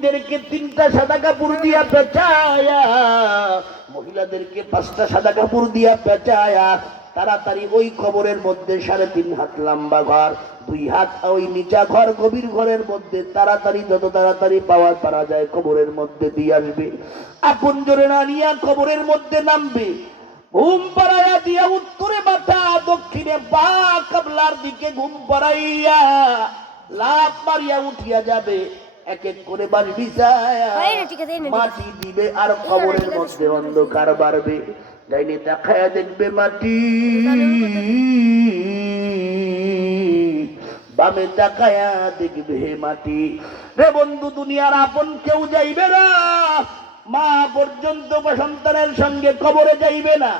পুরুষদেরকে 3টা সাদা কাপড় দিয়া পেঁচায়া, মহিলাদেরকে 5টা সাদা কাপড় দিয়া পেঁচায়া তাড়াতাড়ি ওই কবরের মধ্যে 3.5 হাত লম্বা ঘর, 2 হাত ওই নিচা ঘর, গভীর ঘরের মধ্যে তাড়াতাড়ি যত তাড়াতাড়ি পারা যায় কবরের মধ্যে দিয়ে আসবে। আপন জোরে না নিয়া কবরের মধ্যে নামবে। ঘুম পাড়াইয়া দিয়া উত্তরে মাথা, দক্ষিণে পা, কাবলার দিকে ঘুম পাড়াইয়া লাফ মারিয়া উঠিয়া যাবে। এক এক করে বাস বিছায়া মাটি দিবে আর কবরের মধ্যে অন্ধকার বাড়বে। যাইনি তাকায়া দেখবে মাটি, বামে তাকায়া দেখবে মাটি। রে বন্ধু, দুনিয়ার আপন কেউ যাইবে না। মা পর্যন্ত বা সন্তানের সঙ্গে কবরে যাইবে না,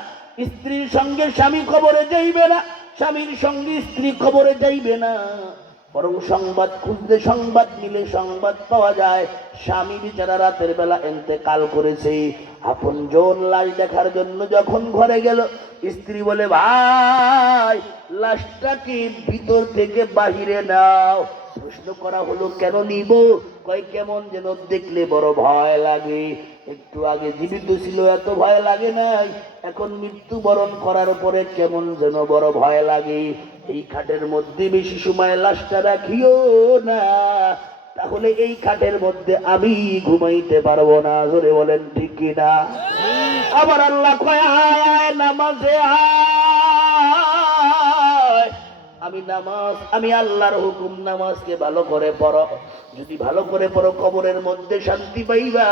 স্ত্রীর সঙ্গে স্বামী কবরে যাইবে না, স্বামীর সঙ্গে স্ত্রী কবরে যাইবে না। বরং সংবাদ খুঁজতে সংবাদ মিলে সংবাদ পাওয়া যায় স্বামী বিচারা রাতের বেলা ইন্তেকাল করেছে। আপন জন লাশ দেখার জন্য যখন ঘরে গেল, স্ত্রী বলে, ভাই লাশটাকে ভিতর থেকে বাহিরে নাও। প্রশ্ন করা হলো, কেন নিব? কয়, কেমন যেন দেখলে বড় ভয় লাগে। একটু আগে জীবিত ছিল এত ভয় লাগে নাই, এখন মৃত্যুবরণ করার পরে কেমন যেন বড় ভয় লাগে। এই খাটের মধ্যে বেশি সময় লাশটা রাখিও না, তাহলে এই খাটের মধ্যে আমি ঘুমাইতে পারবো না। জোরে বলেন ঠিক কিনা? আবার আল্লাহ কয়, আয় নামাজে আয়। আমি আল্লাহর হুকুম, নামাজকে ভালো করে পড়ো। যদি ভালো করে পড়ো কবরের মধ্যে শান্তি পাইবা।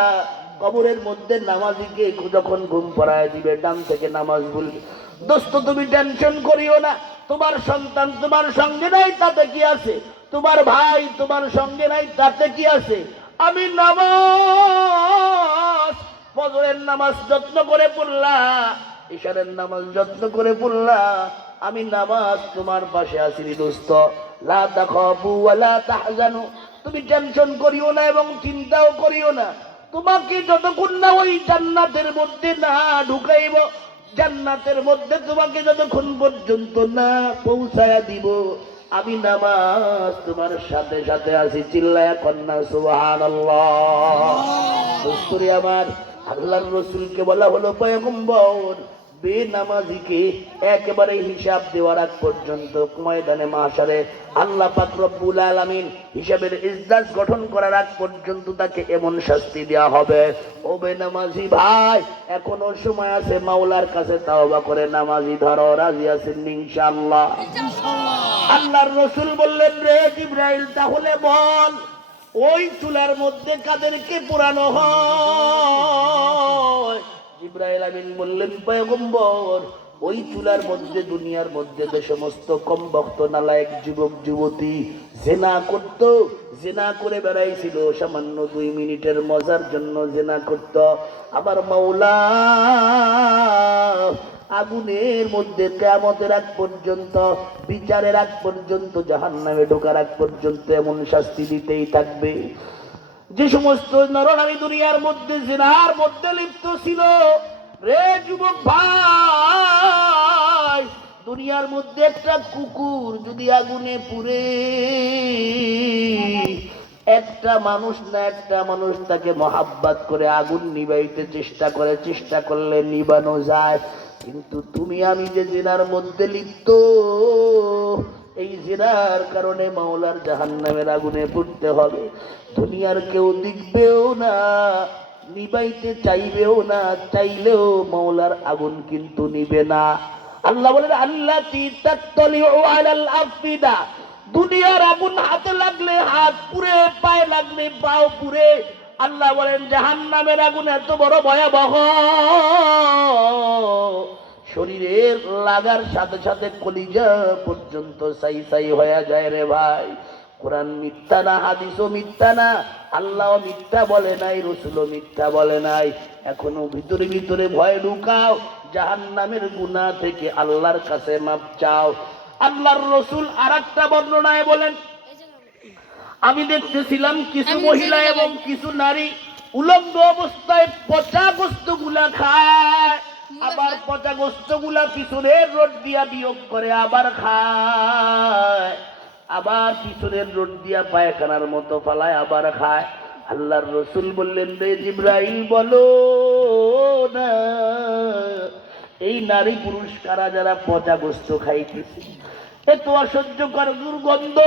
কবরের মধ্যে নামাজিকে যখন ঘুম পড়ায় দিবে, ডান থেকে নামাজ বলবে। দোস্ত, তুমি টেনশন করিও না। তোমার সন্তান তোমার সঙ্গে নাই, তাতে কি আছে? তোমার ভাই তোমার সঙ্গে নাই, তাতে কি আছে? আমি নামাজ, ফজরের নামাজ যত্ন করে পড়লা, ইশারের নামাজ যত্ন করে পড়লা, আমি নামাজ তোমার পাশে আছি রে দোস্ত। লা তাখাফু ওয়া লা তাহজানু, তুমি টেনশন করিও না এবং চিন্তাও করিও না। তোমাকে যতক্ষণ না ওই জান্নাতের মধ্যে না ঢুকাইব, জান্নাতের মধ্যে তোমাকে যতক্ষণ পর্যন্ত না পৌঁছায়া দিব, আমি নামাজ তোমার সাথে সাথে আছি। চিল্লায়া কন্যা সুবহানাল্লাহ। দোস্তরে আমার, আল্লাহর রাসূলকে বলা হলো, পয়গম্বর বেনামাজিকে একেবারে হিসাব দেওয়ার আগ পর্যন্ত ময়দানে মাহশারে আল্লাহ পাক রব্বুল আলামিন হিসাবের ইজলাস গঠন করার আগ পর্যন্ত তাকে এমন শাস্তি দেওয়া হবে। ও বেনামাজি ভাই, এখনো সময় আছে, মাওলার কাছে তাওবা করে নামাজি ধরো। রাজি আছেন ইনশাআল্লাহ? আল্লাহর রাসূল বললেন, রে জিবরাইল, তাহলে বল ওই চুলার মধ্যে কাদেরকে পোড়ানো হয়? জিবরাইল আমিন বললেন, পয়গম্বর, ওই চুলার মধ্যে দুনিয়ার মধ্যে যে সমস্ত কমবক্ত নালায়েক যুবক যুবতী জেনা করত, জেনা করে বেড়াইছিল, সামান্য 2 মিনিটের মজার জন্য জেনা করত, আবার মাওলা আগুনের মধ্যে কিয়ামতের আগ পর্যন্ত, বিচারের আগ পর্যন্ত, জাহান্নামে ঢোকার আগ পর্যন্ত এমন শাস্তি দিতেই থাকবে। যে সমস্ত নরনারী দুনিয়ার মধ্যে জিনার মধ্যে লিপ্ত ছিল, রে যুবক ভাই, দুনিয়ার মধ্যে একটা কুকুর যদি আগুনে পুড়ে, একটা মানুষ না একটা মানুষ তাকে মহাব্বত করে আগুন নিবাইতে চেষ্টা করে, চেষ্টা করলে নিবানো যায়। কিন্তু তুমি আমি যে জিনার মধ্যে লিপ্ত, এই জিনার কারণে মাওলার জাহান্নামের আগুনে পড়তে হবে। দুনিয়ার কেউ দেখবেও না, নিবাইতে চাইবেও না, চাইলেও মাওলার আগুন কিন্তু নিবে না। আল্লাহ বলেন, আল্লাতী তাত্তালিউ আলাল আফিদা, দুনিয়ার আগুন হাতে লাগলে হাত পুড়ে, পায়ে লাগলে পাও পুড়ে। আল্লাহ বলেন, জাহান্নামের আগুন এত বড় ভয়াবহ, শরীরের লাগার সাথে সাথে কলিজা পর্যন্ত সাই সাই হয়ে যায় রে ভাই। কোরআন মিথ্যা না, হাদিসও মিথ্যা না, আল্লাহ মিথ্যা বলে নাই, রাসূলও মিথ্যা বলে নাই। এখনো ভিতরে ভিতরে ভয় ঢুকাও, জাহান্নামের গুনাহ থেকে আল্লাহর কাছে মাপ চাও। আল্লাহর রাসূল আরেকটা বর্ণনায় বলেন, আমি দেখতেছিলাম কিছু মহিলা এবং কিছু নারী উলঙ্গ অবস্থায় পচা গোস্তগুলা খায়, আবার পচা গোস্তগুলা পিছনের রোড দিয়া বিয়োগ করে আবার খায়, আবার পিছনের রোড দিয়া পায়খানার মতো ফালায় আবার খায়। আল্লাহর রসুল বললেন, রে জিবরাইল বলো না, এই নারী পুরুষ কারা যারা পচা গোস্ত খাইতেছে, এত অসহ্যকর দুর্গন্ধ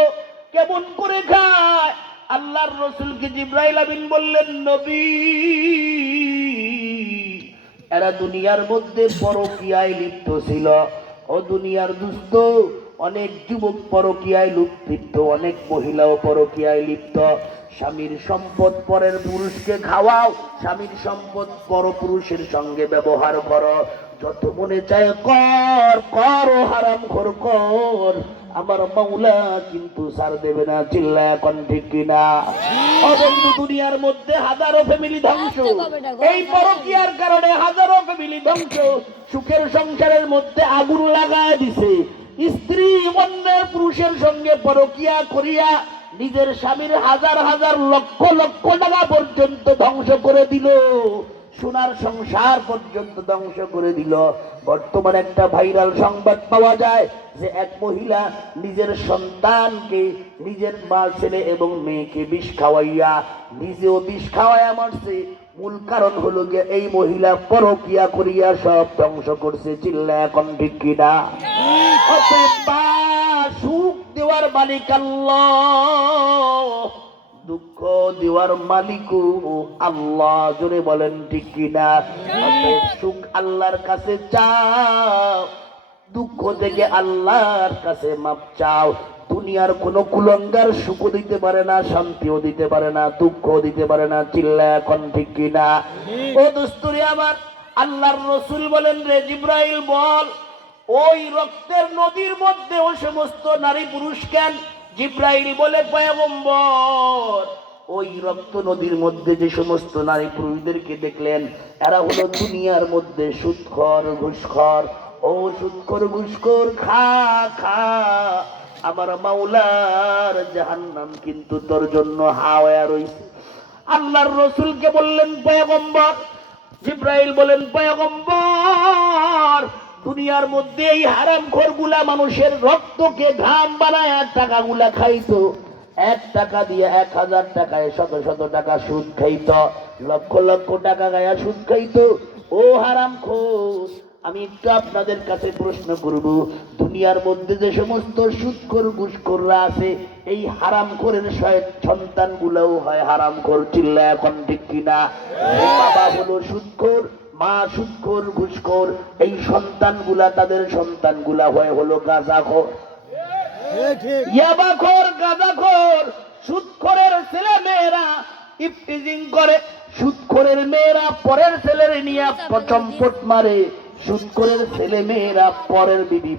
কেমন করে খায়? আল্লাহর রসুলকে জিবরাইল আমিন বললেন, নবী, এরা দুনিয়ার মধ্যে পরকীয়ায় লিপ্ত ছিল। ও দুনিয়ার দুস্থ, অনেক যুবক পরকীয়ায় লিপ্ত, অনেক মহিলাও পরকীয়ায় লিপ্ত। স্বামীর সম্পদ পরের পুরুষকে খাওয়াও, স্বামীর সম্পদ পরপুরুষের সঙ্গে ব্যবহার করো, যত মনে চায় কর, কর ও হারাম খোর কর, আমার মাওলা কিন্তু ছাড় দেবে না। চিল্লায় এখন ঠিক কিনা? অবন্ধু, দুনিয়ার মধ্যে হাজারো ফ্যামিলি ধ্বংস, এই পরকীয়ার কারণে হাজারো ফ্যামিলি ধ্বংস। সুখের সংসারের মধ্যে আগুন লাগায় দিছে, স্ত্রী অন্যের পুরুষের সঙ্গে পরকীয়া করিয়া নিজের স্বামীর হাজার হাজার লক্ষ লক্ষ টাকা পর্যন্ত ধ্বংস করে দিল, সোনার সংসার পর্যন্ত ধ্বংস করে দিল। বর্তমানে একটা ভাইরাল সংবাদ পাওয়া যায় যে এক মহিলা নিজের সন্তানকে, নিজের মা, ছেলে এবং মেয়েকে বিষ খাওয়াইয়া নিজেও বিষ খাওয়াইয়া মারছে। মূল কারণ হলো গিয়ে এই মহিলা পরকীয়া করিয়া সব ধ্বংস করছে। চিল্লা এখন ঠিক কিনা? সুখ দেওয়ার মালিক আল্লাহ, দুঃখ দেওয়ার মালিকও আল্লাহ। জোরে বলেন ঠিক কিনা? সুখ আল্লাহর কাছে চাও, দুঃখ থেকে আল্লাহর কাছে মাপ চাও। দুনিয়ার কোন কুলঙ্গার সুখও দিতে পারে না, শান্তিও দিতে পারে না, দুঃখও দিতে পারে না। চিল্লা এখন ঠিক কিনা? ও দোস্তরে আমার, আল্লাহর রসুল বলেন, রে জিবরাইল বল, ওই রক্তের নদীর মধ্যে ওই সমস্ত নারী পুরুষ কেন? জিবরাইল বলে, পয়গম্বর, ওই রক্ত নদীর মধ্যে যে সমস্ত নারী পুরুষদেরকে দেখলেন, এরা হলো দুনিয়ার মধ্যে সুদখোর, ঘুষখোর। ও সুদখোর, ঘুষখোর, খা খা, আমার মাওলার জাহান্নাম কিন্তু তোর জন্য হাওয়া রইছে। আল্লাহর রসুলকে বললেন, পয়গম্বর, জিবরাইল বলেন, পয়গম্বর, দুনিয়ার মধ্যে এই হারামখোর গুলা মানুষের রক্তকে ঘাম বানায় টাকাগুলা খাইতো, 1 টাকা দিয়ে 1000 টাকায় শত শত টাকা সুদ খাইত, লক্ষ লক্ষ টাকা গায়া সুদ খাইত। ও হারামখোর, আমি একটু আপনাদের কাছে প্রশ্ন করব, দুনিয়ার মধ্যে যে সমস্ত সুদখোর, ঘুষখোররা আছে, এই হারামখোরের সন্তান গুলাও হয় হারামখোর। চিল্লা এখন ঠিক কিনা? বাবা হলো সুদখোর, মা সুদখোর, ঘুষখোর, এই সন্তানগুলা, তাদের সন্তানগুলা হলো গাঁজাখোর, ইয়াবাখোর, গাঁজাখোর। সুদখোরের ছেলে মেয়েরা ইফটিজিং করে, সুদখোরের মেয়েরা পরের ছেলের নিয়ে চম্পট মারে, সুদখোরের ছেলে মেয়েরা পরের বিবি